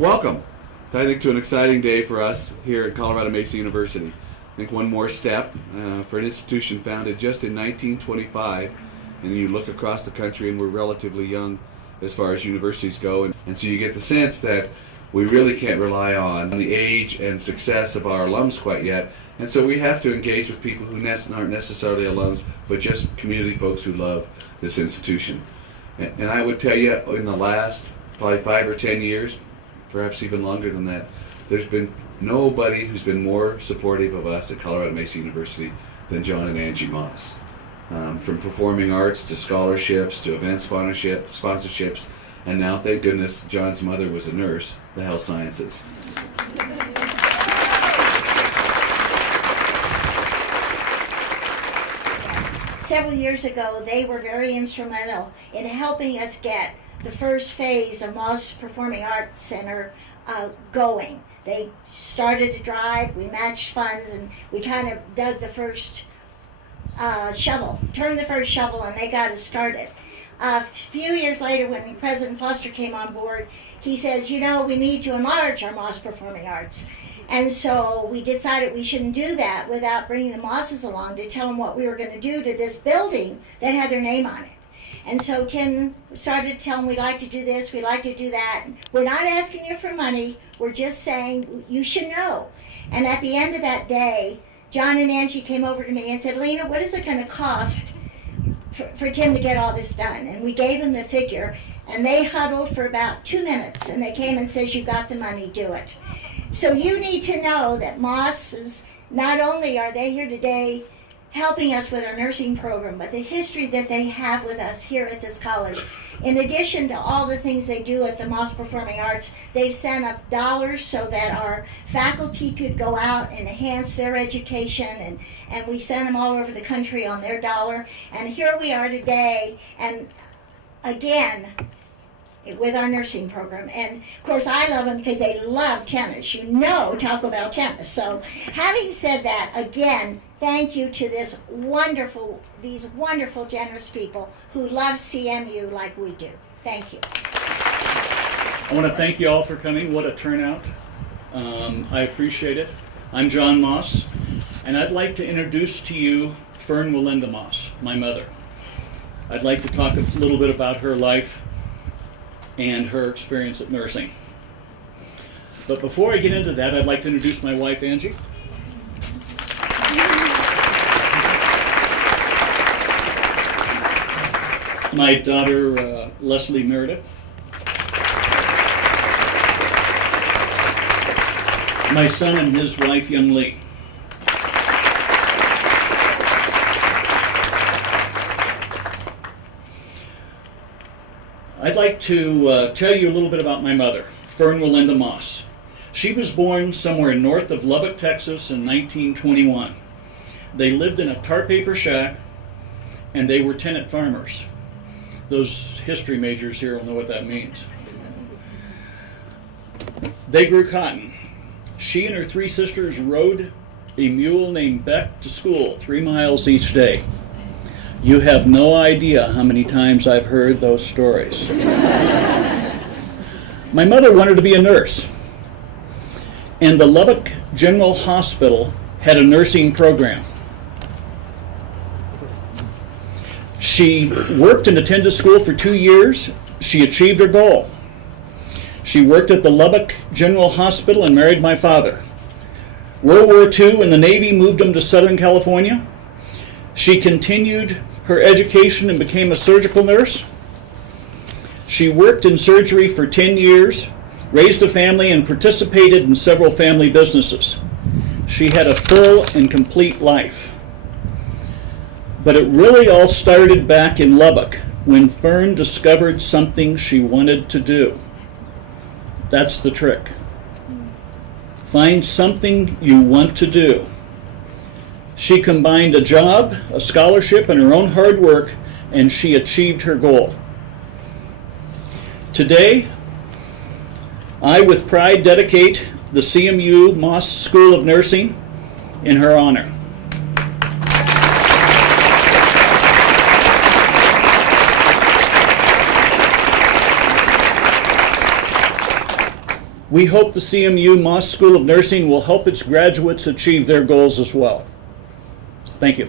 Welcome, I think, to an exciting day for us here at Colorado Mesa University. I think one more step for an institution founded just in 1925, and you look across the country and we're relatively young as far as universities go, and so you get the sense that we really can't rely on the age and success of our alums quite yet, and so we have to engage with people who aren't necessarily alums, but just community folks who love this institution. And I would tell you, in the last probably 5 or 10 years, perhaps even longer than that, there's been nobody who's been more supportive of us at Colorado Mesa University than John and Angie Moss. From performing arts to scholarships to event sponsorships, and now, thank goodness, John's mother was a nurse, the health sciences. Several years ago, they were very instrumental in helping us get the first phase of Moss Performing Arts Center going. They started to drive, we matched funds, and we kind of dug the first turned the first shovel, and they got us started. A few years later, when President Foster came on board, he says, you know, we need to enlarge our Moss Performing Arts. And so we decided we shouldn't do that without bringing the Mosses along to tell them what we were going to do to this building that had their name on it. And so Tim started to tell them, we'd like to do this, we'd like to do that. We're not asking you for money, we're just saying you should know. And at the end of that day, John and Angie came over to me and said, Lena, what is it going to cost for Tim to get all this done? And we gave him the figure, and they huddled for about 2 minutes, and they came and says, you got the money, do it. So you need to know that Moss is, not only are they here today helping us with our nursing program, but the history that they have with us here at this college. In addition to all the things they do at the Moss Performing Arts, they've sent up dollars so that our faculty could go out and enhance their education, and we send them all over the country on their dollar. And here we are today, and again, with our nursing program. And of course I love them because they love tennis. You know, talk about tennis. So having said that, again, thank you to these wonderful, generous people who love CMU like we do. Thank you. I want to thank you all for coming. What a turnout. I appreciate it. I'm John Moss, and I'd like to introduce to you Fern Melinda Moss, my mother. I'd like to talk a little bit about her life and her experience at nursing. But before I get into that, I'd like to introduce my wife, Angie. My daughter, Leslie Meredith. My son and his wife, young Lee. I'd like to tell you a little bit about my mother, Fern Melinda Moss. She was born somewhere north of Lubbock, Texas in 1921. They lived in a tar paper shack, and they were tenant farmers. Those history majors here will know what that means. They grew cotton. She and her 3 sisters rode a mule named Beck to school 3 miles each day. You have no idea how many times I've heard those stories. My mother wanted to be a nurse, and the Lubbock General Hospital had a nursing program. She worked and attended school for 2 years. She achieved her goal. She worked at the Lubbock General Hospital and married my father. World War II and the Navy moved him to Southern California. She continued her education and became a surgical nurse. She worked in surgery for 10 years, raised a family, and participated in several family businesses. She had a full and complete life. But it really all started back in Lubbock when Fern discovered something she wanted to do. That's the trick. Find something you want to do. She combined a job, a scholarship, and her own hard work, and she achieved her goal. Today, I with pride dedicate the CMU Moss School of Nursing in her honor. We hope the CMU Moss School of Nursing will help its graduates achieve their goals as well. Thank you.